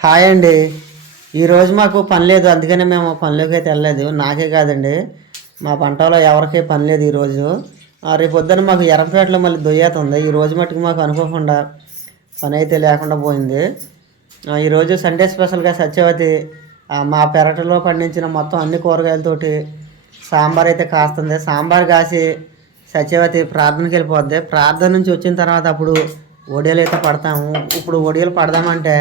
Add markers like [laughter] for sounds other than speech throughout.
Hi అండి. ఈరోజు మాకు పని లేదు అందుకనే మేము పనిలోకి అయితే వెళ్ళలేదు. నాకే కాదండి మా పంటలో ఎవరికీ పని లేదు ఈరోజు ఆ, రేపు పొద్దున్న మాకు ఎర్రపేటలో మళ్ళీ దొయ్యాత ఉంది. ఈ రోజు మట్టుకు మాకు అనుకోకుండా పని అయితే లేకుండా పోయింది. ఈరోజు సండే స్పెషల్గా సత్యవతి మా పెరటలో పండించిన మొత్తం అన్ని కూరగాయలతోటి సాంబార్ అయితే కాస్తుంది. సాంబార్ కాసి సత్యవతి ప్రార్థనకి వెళ్ళిపోద్ది. ప్రార్థన నుంచి వచ్చిన తర్వాత అప్పుడు ఒడియలు అయితే పడతాము. ఇప్పుడు ఒడియలు పడదామంటే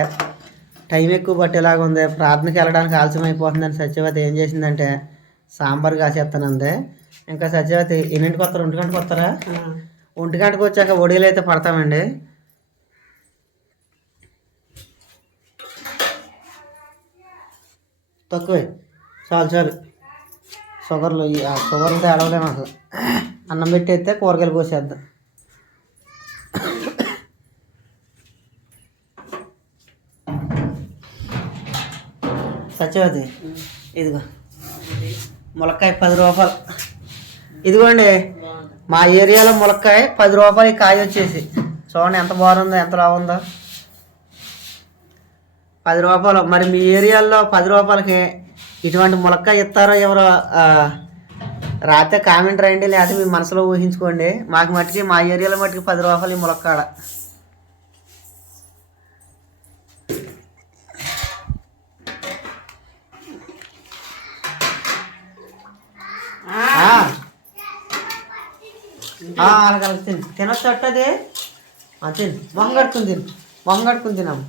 టైం ఎక్కువ పట్టేలాగా ఉంది. ప్రార్థనకి వెళ్ళడానికి ఆలస్యం అయిపోతుందని సత్యవతి ఏం చేసిందంటే సాంబార్ కాసేస్తానంది ఇంకా సత్యవతి ఎన్నింటికి వస్తారు? ఒంటి గంటకు వస్తారా? ఒంటి గంటకు వచ్చాక ఒడియాలు అయితే పడతామండి. తక్కువే. చాలు చాలు. షుగర్లు ఈ- ఆ షుగర్లు తేడవలేము అసలు. అన్నం పెట్టేస్తే కూరగాయలు కోసేద్దాం. సత్యవతి ఇదిగో. ములక్కాయ పది రూపాయలు. ఇదిగోండి మా ఏరియాలో ములక్కాయ పది రూపాయలు కాయ వచ్చేసి. చూడండి ఎంత బాగుందో ఎంత బాగుందో పది రూపాయలు. మరి మీ ఏరియాలో పది రూపాయలకి ఇటువంటి ములక్కాయ ఇస్తారో ఎవరో రాతే కామెంట్ రాయండి లేకపోతే మీ మనసులో ఊహించుకోండి. మాకు మట్టుకి మా ఏరియాలో మట్టుకి పది రూపాయలు ఈ ములక్కాడ ఆ. ఆ, అలాగే అలాగే తిను. తినొచ్చు అట్టది తిను. కట్టుకుని తిను. కట్టుకుని తినమ్మ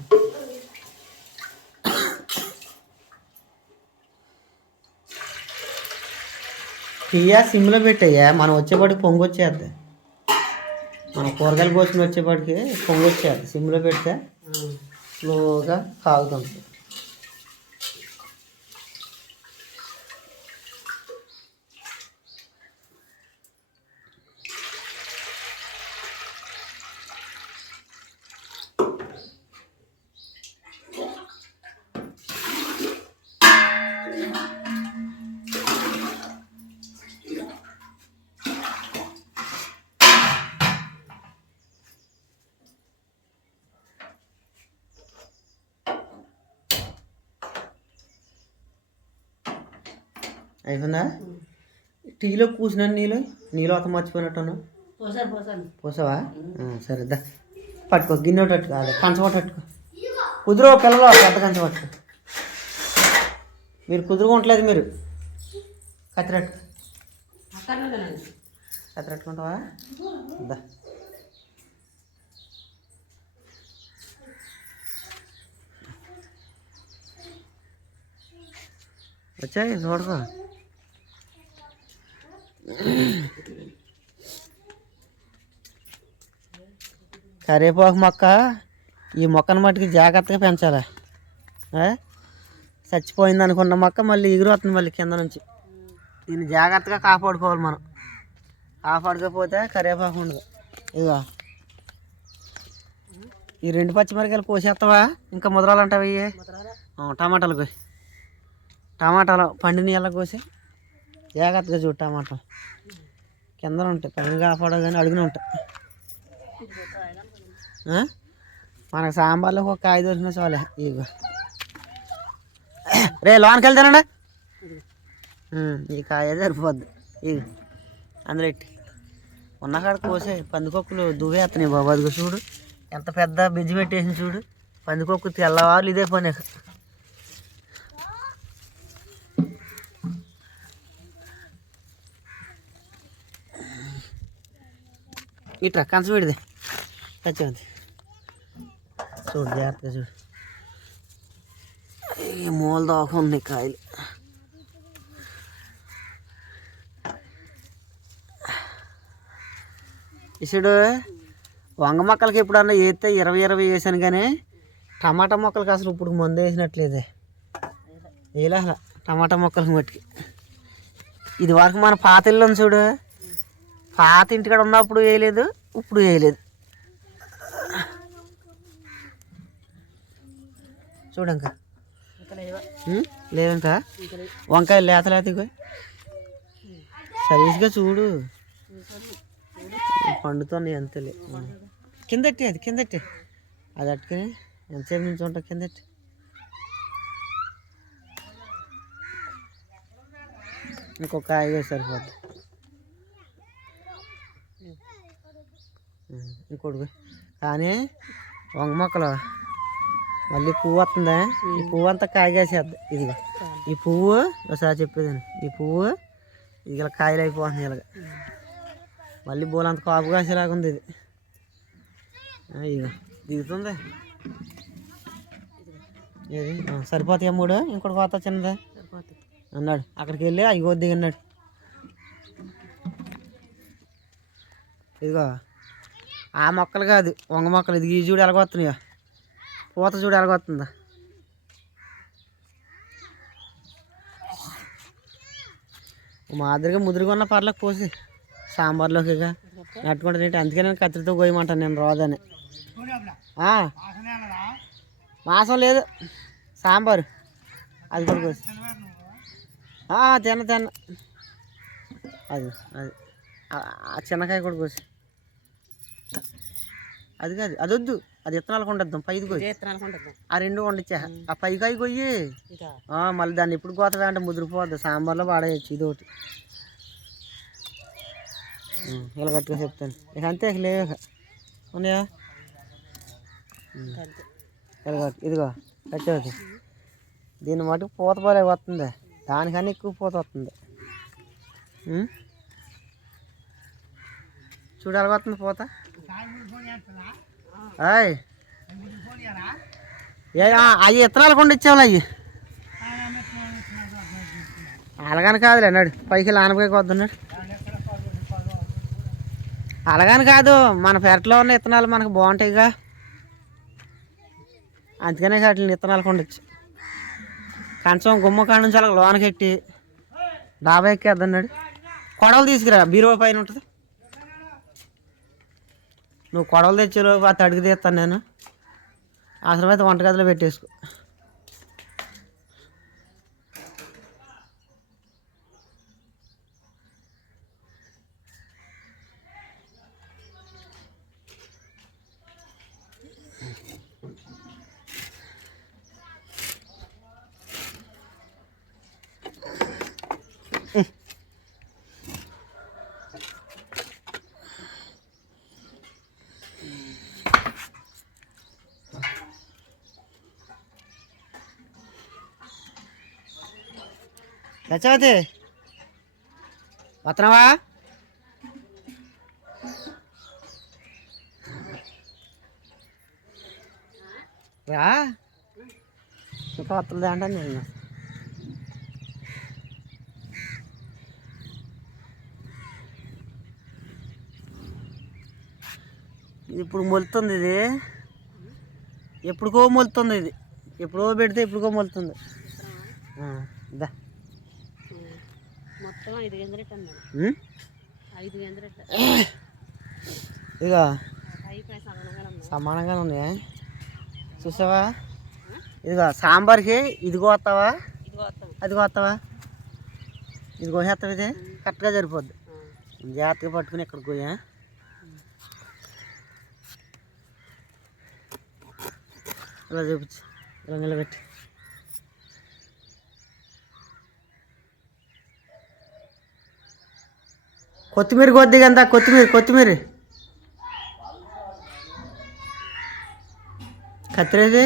తీయా సిమ్లో పెట్టయ్యా మనం వచ్చేపాటికి పొంగు వచ్చేద్ది. మన కూరగాయలు కోసుకుని వచ్చేపాటికి పొంగు వచ్చేది సిమ్లో పెడితే స్లోగా కాగుతుంది అయిపోయిందా? టీలో కూసిన నీళ్ళు నీళ్ళు అత పోసాను పోసావా? సరే దా. పట్టుకో గిన్నె ఒకటి అదే కంచం పట్టుకో కుదురు పిల్లలు పెద్ద కంచం పట్టుకో. మీరు కుదురుకుంటలేదు మీరు. కత్తిరెట్టు. కత్తిరెట్టుకుంటావా? దా. వచ్చాయి చూడకో కరివేపాకు మొక్క ఈ మొక్కను మట్టుకి జాగ్రత్తగా పెంచాలి? చచ్చిపోయింది అనుకున్న మొక్క మళ్ళీ ఎగురు వస్తుంది మళ్ళీ కింద నుంచి. దీన్ని జాగ్రత్తగా కాపాడుకోవాలి మనం. కాపాడుకోకపోతే కరివేపాకు ఉండదు. ఇదిగో. ఈ రెండు పచ్చిమిరకాయలు కోసేస్తావా ఇంకా ముదరాలంటావు ఇవి ఆ, టమాటాలు కోసి టమాటాలు పండిని ఎలా కోసి? జాగ్రత్తగా చూడు టమాటాలు కింద ఉంటాయి. పైన కాపాడవు కానీ అడుగున ఉంటాయి. మనకు సాంబార్లో ఒక కాయ దొరికిన చాలే. ఇగో రే లోనికి వెళ్తానండి ఈ కాయ సరిపోద్ది. ఇగో అందులో ఎట్టి ఉన్న కాడ కోసే పందికొక్కులు దువ్వేస్తున్నాయి బాబు. అదిగో చూడు. ఎంత పెద్ద బిజ్జి పెట్టేసి చూడు. పందికొక్కు తెల్లవారులు ఇదే పని ఇట్రా కంచం పెడితే. చచ్చింది చూడు జాగ్రత్తగా చూడు. ఈ మూల దాకా ఉన్నాయి కాయలు. ఇసుడు వంగ మొక్కలకి ఎప్పుడన్నా వేస్తే ఇరవై ఇరవై వేసాను కానీ టమాటా మొక్కలకి అసలు ఇప్పుడు మందు వేసినట్లేదే. వేయలే టమాటా మొక్కలకి మట్టుకి. ఇది వరకు మన పాత ఇల్లు ఉంది చూడు. పాత ఇంటికాడ ఉన్నప్పుడు వేయలేదు ఇప్పుడు వేయలేదు. చూడంక. లేదంక వంకాయ లేత లేత సరీస్గా చూడు. పండుతున్నాయి అంతలే. కిందట్టి అది కిందట్టి. అది అట్టుకుని ఎంతసేపు నుంచి ఉంటా కిందట్టి? ఇంకొక కాయగా సరిపోద్ది. ఇంకోటి కానీ వంగ మొక్కలు మళ్ళీ పువ్వు వస్తుందా. ఈ పువ్వు అంతా కాయగేసేద్ది. ఇదిగో. ఈ పువ్వు ఒకసారి చెప్పేదాన్ని ఈ పువ్వు ఇది ఇలా కాయలు అయిపోతుంది ఇలాగ. మళ్ళీ బోలంత కాపు కాసేలాగా ఉంది ఇది. ఇదిగో. దిగుతుంది. ఏది? సరిపోతాయి మూడు? ఇంకోటి కోత చిన్నదా? అన్నాడు. అక్కడికి వెళ్ళి అయ్యో దిగన్నాడు ఇదిగో. ఆ మొక్కలు కాదు వంగ మొక్కలు. ఇది ఈ చూడు ఎలాగొస్తున్నాయో పూత చూడు ఎలాగొస్తుందా మాదిరిగా ముదురుగా ఉన్న పర్లకు పోసి సాంబార్లోకి ఇక నెట్టుకుంటే అందుకే నేను కత్తిరితో కోయమంటాను నేను రోదని మాసం లేదు. సాంబారు. అది కూడా కోసి. తిన్న తిన్న. అది అది. ఆ చిన్నకాయ కూడా కోసి. [laughs] అది కాదు అది వద్దు అది ఇత్తనాలకు ఉండద్దాం పైది కొయ్యి. ఆ రెండు వండిచ్చా ఆ పైకాయ కొయ్యి. మళ్ళీ దాన్ని ఎప్పుడు కోతగా అంటే ముదిరిపోద్ది. సాంబార్లో పాడేయచ్చు ఇది ఒకటి ఇలా గట్టిగా చెప్తాను. ఇక అంతే లేవు ఉన్నాయా? ఇలా కట్టు ఇదిగో కట్టేది దీన్ని మటుకు పూత పోలే వస్తుంది. దానికన్నా ఎక్కువ పూత వస్తుంది. ఉం? చూడు ఎలా వస్తుంది పూత? అవి ఇత్తనాలు కొండ ఇచ్చేవాళ్ళు అవి అలాగని కాదులే అన్నాడు పైకి లానపైకి వద్దన్నాడు అలాగని కాదు మన పెరట్లో ఉన్న ఇత్తనాలు మనకు బాగుంటాయిగా. అందుకనే వాటిని ఇత్తనాలు కొండొచ్చు. కంచం గుమ్మ కాడ నుంచి అలా లోనకెట్టి డాబా ఎక్కేద్దన్నాడు కొడవలు తీసుకురా బీరువా పైన ఉంటుంది. నువ్వు కొడవలు తెచ్చేలోపు ఆ తడికి తీస్తాను నేను. అవసరమైతే వంటగదిలో పెట్టేసుకో. లచ్చవతి వస్తున్నావా రా. ఇంకా వస్తుంది అంటే నేను ఇప్పుడు మొలుతుంది ఇది. ఎప్పుడుకో మొలుతుంది ఇది. ఎప్పుడో పెడితే ఎప్పుడుకో మొలుతుంది. దా మొత్తం ఐదు గంజరెట్ అన్నాడు ఉం? ఐదు గంజరెట్ ఇదిగో అయిపోయి సగనగా అన్నాడు. సమానంగానే ఉన్నాయా. చూసావా? ఇదిగో సాంబార్కి ఇది కోస్తావా ఇది వస్తాం. అది కోస్తావా ఇది కోసేస్తావు ఇది? కరెక్ట్గా సరిపోద్ది. జాగ్రత్తగా పట్టుకుని ఇక్కడ కోయా ఇలా చూపించు. ఇలా నిలబెట్టి. కొత్తిమీర కొద్ది కదా కొత్తిమీర కొత్తిమీర కత్తిరేది.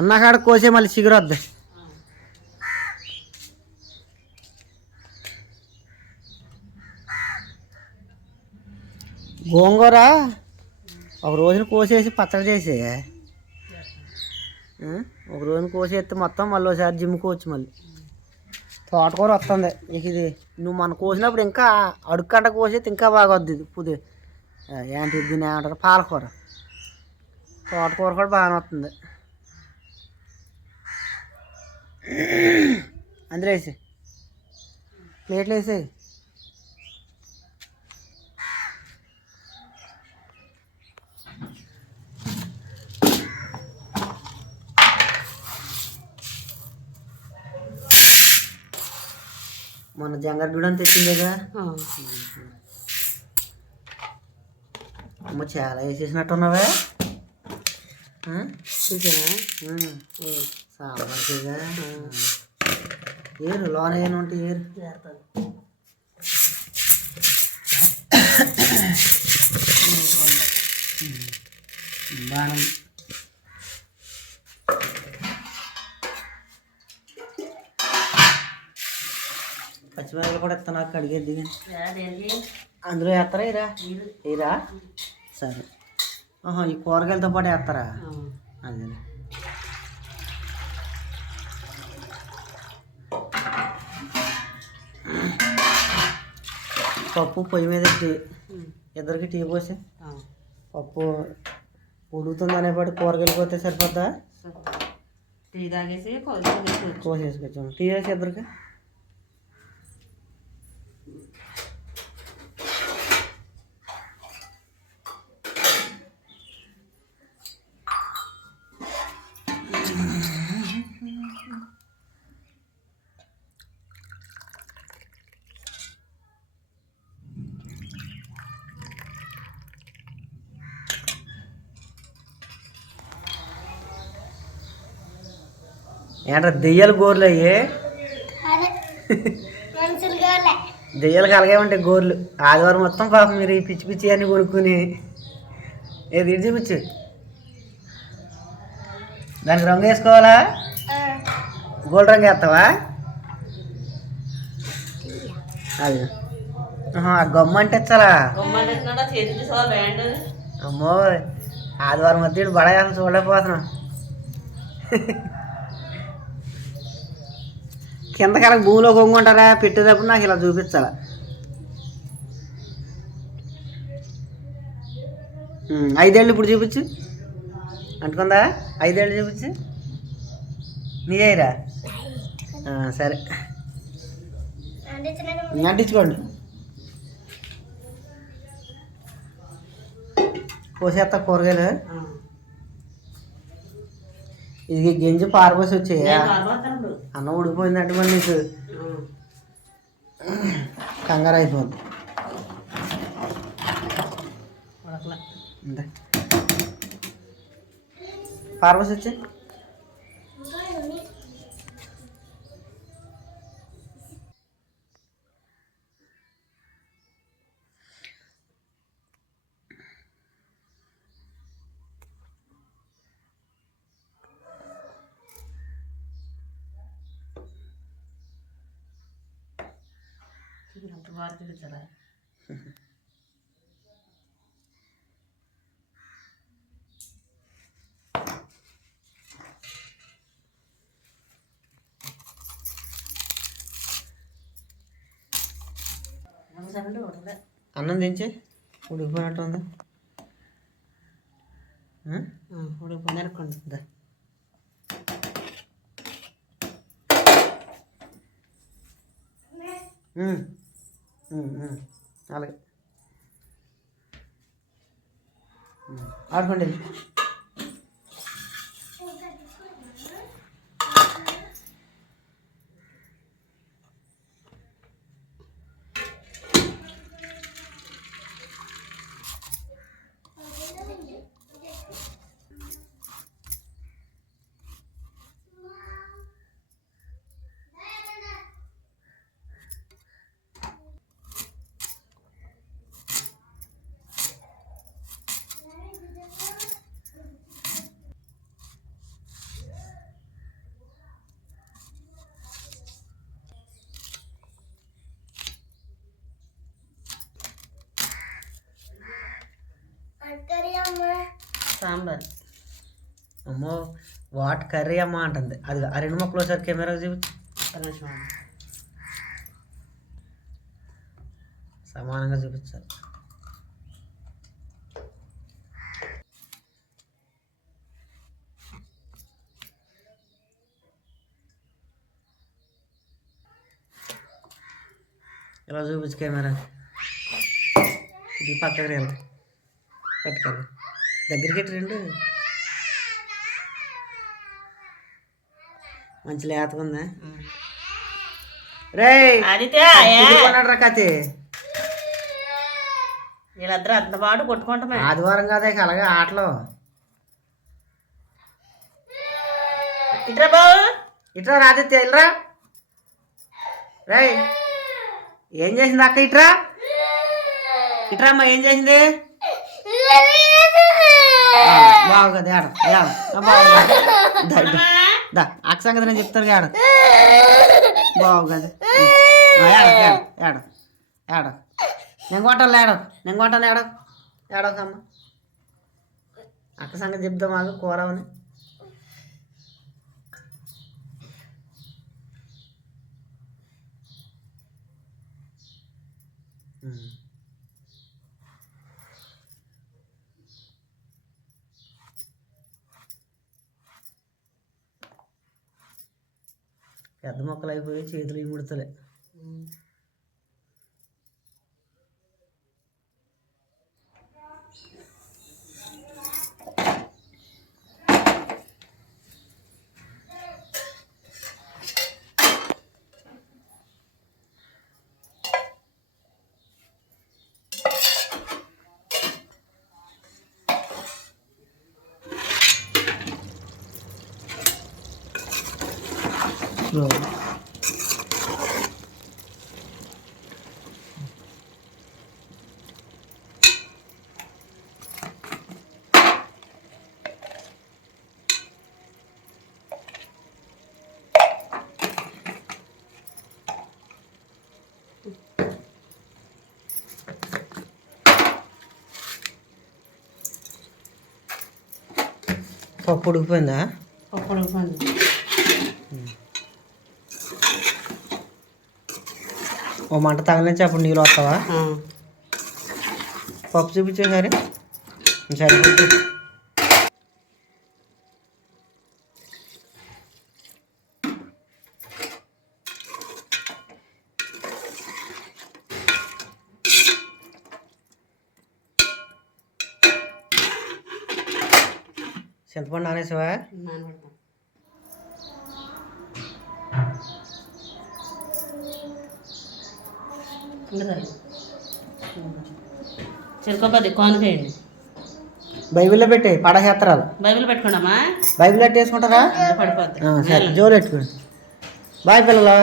ఉన్న కాడ కోసే మళ్ళీ చిగురొద్ది గోంగూర ఒక రోజున కోసేసి పచ్చడి చేసే? ఒక రోజున కోసేస్తే మొత్తం మళ్ళీ ఒకసారి జిమ్ముకోవచ్చు మళ్ళీ. తోటకూర వస్తుంది. ఇక ఇది నువ్వు మన కోసినప్పుడు ఇంకా అడుక్కంట కోసేది ఇంకా బాగా వద్ది ఇది పుది ఏంటి దీని ఏమంటారు? పాలకూర. తోటకూర కూడా బాగానే వస్తుంది. అందులో వేసి ప్లేట్లు వేసేది మన జంగర్ గుడం తెచ్చిందేగా అమ్మ చాలా వేసేసినట్టున్నావే? చూసానా. సాంబార్గా ఏరు లోన ఏను ఉంటే ఏరు. బాణం. పచ్చిమిరపకాయలు కూడా ఇస్తాను నాకు అడిగేది దేనికి అందులో వేస్తారా ఇరా? ఇరా. సరే. ఆహా ఈ కూరగాయలతో పాటు వేస్తారా? అదే. పప్పు పొయ్యి మీద టీ. ఇద్దరికి టీ పోసి. పప్పు ఉడుకుతుంది అనేపాటి కూరగాయలు పోతే సరిపోద్దా? టీ తాగేసి కోసేసుకొచ్చాము. టీ వేసి ఇద్దరికి. ఏంట్రా దెయ్యాలు గోర్లు అయ్యి? దెయ్యాలకు అలాగే ఉంటాయి గోర్లు. ఆదివారం మొత్తం పాపం మీరు ఈ పిచ్చి పిచ్చి అన్ని కొనుక్కుని. ఏది ఇటు చూపించు. దానికి రంగు వేసుకోవాలా? గోల్డ్ రంగు వేస్తావా? అది. గమ్మ అంటే చాలా? అమ్మో ఆదివారం మధ్య బడా చూడలేకపోతున్నాం. కింద కనుక భూమిలో కొంగుంటారా పెట్టేటప్పుడు నాకు ఇలా చూపించాల. ఐదేళ్ళు ఇప్పుడు చూపించు. అంటుకుందా? ఐదేళ్ళు చూపించు. నీయేరా సరే. అంటించుకోండి కోసేస్తా కూరగాయలు. ఇది గింజ పారబోసి వచ్చాయా? అన్నం ఉడిపోయిందంటే మరి నీకు కంగారు అయిపోద్ది. పారబోసి వచ్చే. అన్నం దించి? ఉడికిపోయినట్టు ఉంది ఆ? ఉడికిపోయింది అలాగే. ఆడుకోండి. ఉండాలి అమ్మో వాట్ కర్రీ అమ్మ అంటుంది. అది ఆ రెండు మొక్కలు ఒకసారి కెమెరా చూపించు. సమానంగా చూపించాలి. ఇలా చూపించు కెమెరా ఇది పక్కకి వెళ్ళి పట్టుకెళ్ళి. దగ్గరికి రెండు. మంచి లేతకుందా రే ఆదిత్య కొన్నాడు రా కతి వీళ్ళిద్దరు అంత పాటు కొట్టుకుంటామే ఆదివారం కదా ఇక అలాగే ఆటలు. ఇట్రా బాబు. ఇట్రా రాదిత్య ఇల్రా. రై ఏం చేసింది అక్క ఇట్రా? ఇట్రా అమ్మా ఏం చేసింది? బాగుంది బావు కదా కదా. అక్క సంగతి నేను చెప్తాను ఏడ బాగుంది ఏడ ఏడ ఏడ ఏడ నేను కొట్టాలి ఏడ నేను కొట్టాను ఏడ ఏడకమ్మ అక్క సంగతి చెప్దాం మాకు కూరవని పెద్ద మొక్కలు అయిపోయి చేతులు ఈ ముడతలే పప్పు ఉడికిపోయిందా పప్పు ఉడికిపోయింది ఓ మంట తగలించి అప్పుడు నీళ్ళు వస్తావా. పప్పు చూపించే సరే. సరిపోతుంది చింతపండు నానేసావా? చిరుకోపది కోనుకేయండి బైబిల్లో పెట్టే పడహేత్తరాలు బైబిల్ పెట్టుకున్నామా బైబిల్ ఎట్టేసుకుంటారా అందులో పడిపోద్ది. సరే జోలు పెట్టుకోండి. బాయ్ పిల్లలు.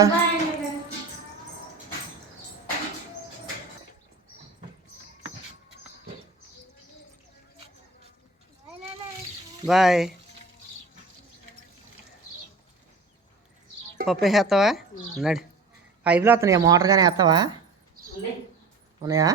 బాయ్. పప్పు వేస్తావా? నడి. పైపులో వస్తున్నాయా మోటార్ కానీ వేస్తావా. ఉన్నాయా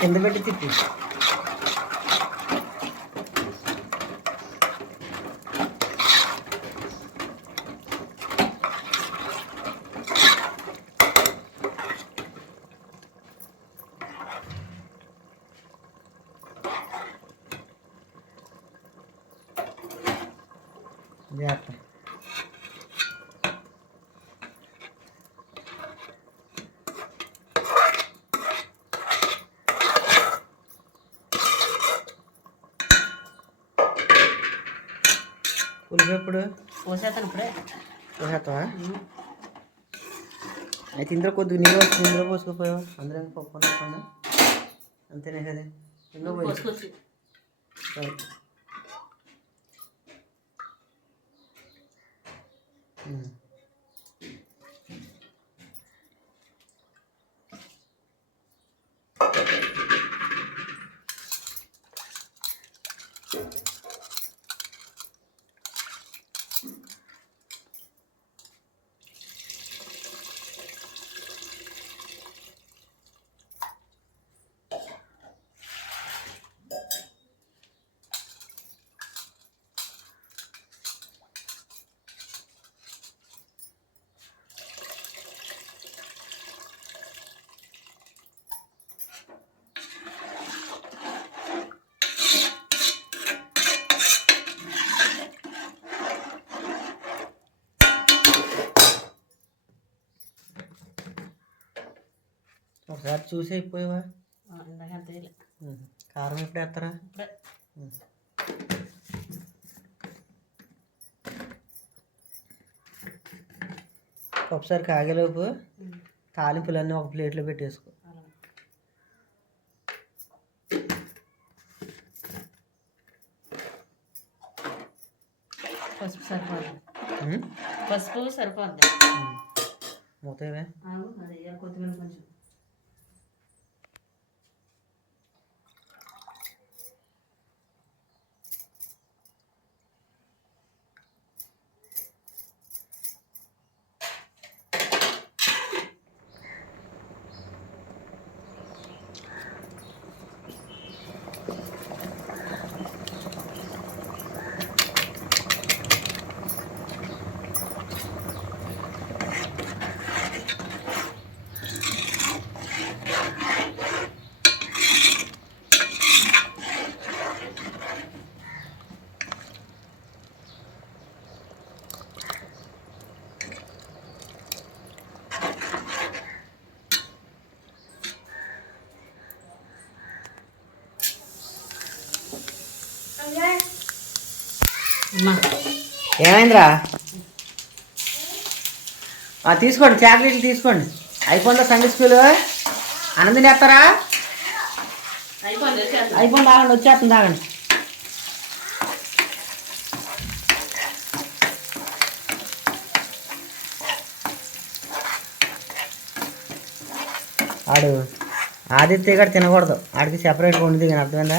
కింద పెట్టి పోసేస్తాను ఇప్పుడే వేసేస్తావా అయితే ఇందులో కొద్దిగా నీళ్ళు వస్తుంది ఇందులో పోసుకుపోయావు అందులో ఇంకా పప్పు అనకుండా అంతేనే కదా ఇందులో పోయి పోసుకొచ్చి ఒకసారి చూసి అయిపోయావా. కారం ఎప్పుడు వేస్తారా? ఒకసారి కాగేలోపు తాలింపులన్నీ ఒక ప్లేట్లో పెట్టేసుకో. పసుపు సరిపోద్ది? పసుపు సరిపోద్ది? ఉమ్. మూత ఇవే ఆగు, అది వేయాలి, కొత్తిమీర కొంచెం. ఏమైందిరా? తీసుకోండి చాక్లెట్లు తీసుకోండి. అయిపోయిందా సండే స్కూల్. అన్నం తినేస్తారా అయిపోయింది తాగండి ఆగండి వచ్చేస్తుంది ఆగండి ఆడు ఆదిత్య గారు తినకూడదు. ఆడికి సెపరేట్గా ఉండి కానీ అర్థమైందా?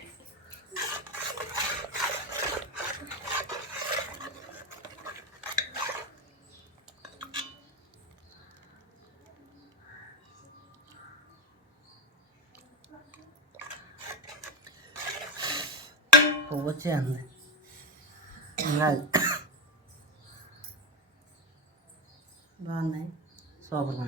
వచ్చేయండి. బాగున్నాయి. సూపర్గా